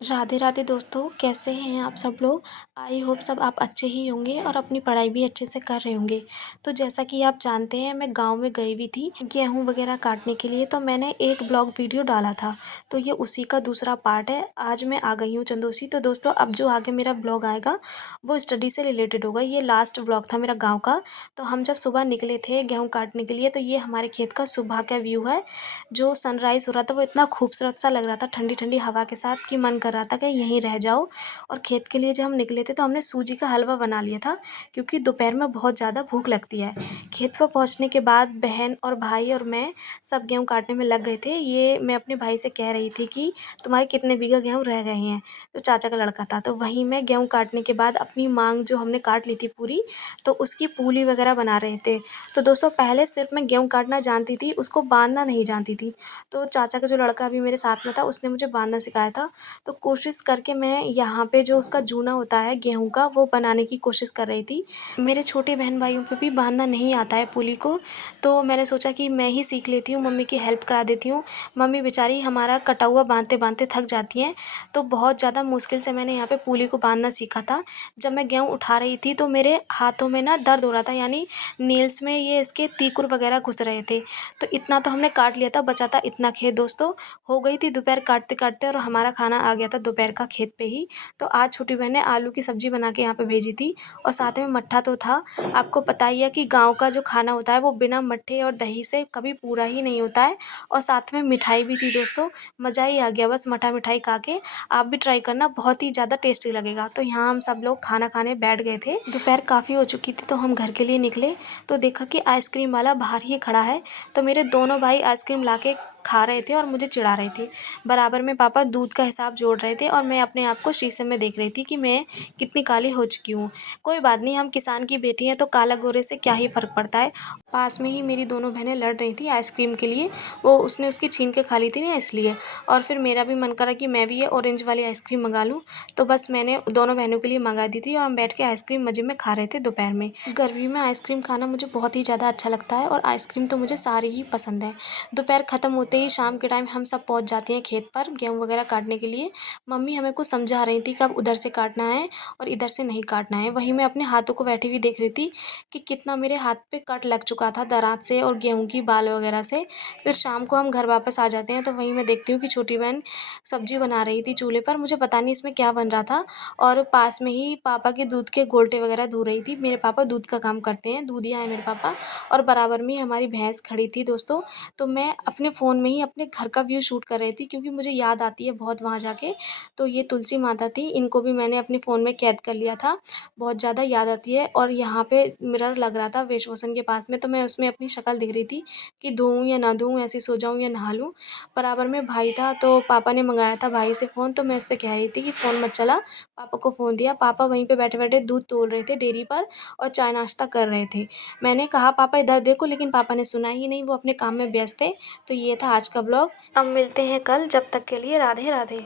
राधे राधे दोस्तों, कैसे हैं आप सब लोग। आई होप सब आप अच्छे ही होंगे और अपनी पढ़ाई भी अच्छे से कर रहे होंगे। तो जैसा कि आप जानते हैं, मैं गांव में गई हुई थी गेहूं वगैरह काटने के लिए। तो मैंने एक ब्लॉग वीडियो डाला था, तो ये उसी का दूसरा पार्ट है। आज मैं आ गई हूँ चंदौसी। तो दोस्तों, अब जो आगे मेरा ब्लॉग आएगा वो स्टडी से रिलेटेड होगा। ये लास्ट ब्लॉग था मेरा गाँव का। तो हम जब सुबह निकले थे गेहूँ काटने के लिए, तो ये हमारे खेत का सुबह का व्यू है। जो सनराइज़ हो रहा था वो इतना खूबसूरत सा लग रहा था, ठंडी ठंडी हवा के साथ, कि मन कर रहा था कि यहीं रह जाओ। और खेत के लिए जब हम निकले थे तो हमने सूजी का हलवा बना लिया था, क्योंकि दोपहर में बहुत ज़्यादा भूख लगती है। खेत पर पहुंचने के बाद बहन और भाई और मैं सब गेहूँ काटने में लग गए थे। ये मैं अपने भाई से कह रही थी कि तुम्हारे कितने बीघा गेहूँ रह गए हैं। तो चाचा का लड़का था, तो वहीं मैं गेहूँ काटने के बाद अपनी मांग जो हमने काट ली थी पूरी, तो उसकी पूली वगैरह बना रहे थे। तो दोस्तों, पहले सिर्फ मैं गेहूँ काटना जानती थी, उसको बांधना नहीं जानती थी। तो चाचा का जो लड़का अभी मेरे साथ में था, उसने मुझे बांधना सिखाया था। तो कोशिश करके मैं यहाँ पे जो उसका जूना होता है गेहूँ का, वो बनाने की कोशिश कर रही थी। मेरे छोटे बहन भाइयों को भी बांधना नहीं आता है पूली को। तो मैंने सोचा कि मैं ही सीख लेती हूँ, मम्मी की हेल्प करा देती हूँ। मम्मी बेचारी हमारा कटा हुआ बांधते बांधते थक जाती हैं। तो बहुत ज़्यादा मुश्किल से मैंने यहाँ पे पूली को बांधना सीखा था। जब मैं गेहूँ उठा रही थी तो मेरे हाथों में ना दर्द हो रहा था, यानी नेल्स में ये इसके तीकुर वगैरह घुस रहे थे। तो इतना तो हमने काट लिया था, बचा था इतना खेत दोस्तों। हो गई थी दोपहर काटते काटते, और हमारा खाना आ गया था दोपहर का खेत पे ही। तो आज छोटी बहन ने आलू की सब्जी बना के यहाँ पे भेजी थी, और साथ में मट्ठा तो था। आपको पता ही है कि गाँव का जो खाना होता है वो बिना मट्ठे और दही से कभी पूरा ही नहीं होता है। और साथ में मिठाई भी थी दोस्तों, मज़ा ही आ गया बस मट्ठा मिठाई खा के। आप भी ट्राई करना, बहुत ही ज़्यादा टेस्टी लगेगा। तो यहाँ हम सब लोग खाना खाने बैठ गए थे। दोपहर काफ़ी हो चुकी थी, तो हम घर के लिए निकले तो देखा कि आइसक्रीम वाला बाहर ही खड़ा है। तो मेरे दोनों भाई आइसक्रीम लाके खा रहे थे और मुझे चिढ़ा रहे थे। बराबर में पापा दूध का हिसाब जोड़ रहे थे, और मैं अपने आप को शीशे में देख रही थी कि मैं कितनी काली हो चुकी हूँ। कोई बात नहीं, हम किसान की बेटी हैं, तो काला गोरे से क्या ही फ़र्क पड़ता है। पास में ही मेरी दोनों बहनें लड़ रही थी आइसक्रीम के लिए। वो उसने उसकी छीन के खा ली थी ना, इसलिए। और फिर मेरा भी मन करा कि मैं भी ये ऑरेंज वाली आइसक्रीम मंगा लूँ। तो बस मैंने दोनों बहनों के लिए मंगा दी थी, और हम बैठ के आइसक्रीम मज़े में खा रहे थे दोपहर में। गर्मी में आइसक्रीम खाना मुझे बहुत ही ज़्यादा अच्छा लगता है, और आइसक्रीम तो मुझे सारी ही पसंद है। दोपहर ख़त्म होते ही शाम के टाइम हम सब पहुंच जाते हैं खेत पर गेहूँ वगैरह काटने के लिए। मम्मी हमें कुछ समझा रही थी कब उधर से काटना है और इधर से नहीं काटना है। वहीं मैं अपने हाथों को बैठी हुई देख रही थी कि कितना मेरे हाथ पे कट लग चुका था दरात से और गेहूँ की बाल वगैरह से। फिर शाम को हम घर वापस आ जाते हैं, तो वहीं मैं देखती हूँ कि छोटी बहन सब्जी बना रही थी चूल्हे पर। मुझे पता नहीं इसमें क्या बन रहा था। और पास में ही पापा के दूध के गोल्टे वगैरह धो रही थी। मेरे पापा दूध का काम करते हैं, दूधिया है मेरे पापा। और बराबर में ही हमारी भैंस खड़ी थी दोस्तों। तो मैं अपने फ़ोन में ही अपने घर का व्यू शूट कर रही थी, क्योंकि मुझे याद आती है बहुत वहाँ जाके। तो ये तुलसी माता थी, इनको भी मैंने अपने फ़ोन में कैद कर लिया था। बहुत ज़्यादा याद आती है। और यहाँ पे मिरर लग रहा था वेश बेसिन के पास में, तो मैं उसमें अपनी शक्ल दिख रही थी कि धोऊँ या ना धोऊँ, ऐसे सो जाऊँ या नहा लूँ। बराबर में भाई था, तो पापा ने मंगाया था भाई से फ़ोन। तो मैं उससे कह रही थी कि फ़ोन मत चला। पापा को फ़ोन दिया। पापा वहीं पे बैठे-बैठे दूध तोल रहे थे डेयरी पर, और चाय नाश्ता कर रहे थे। मैंने कहा पापा इधर देखो, लेकिन पापा ने सुना ही नहीं, वो अपने काम में व्यस्त थे। तो ये था आज का ब्लॉग। अब मिलते हैं कल, जब तक के लिए राधे राधे।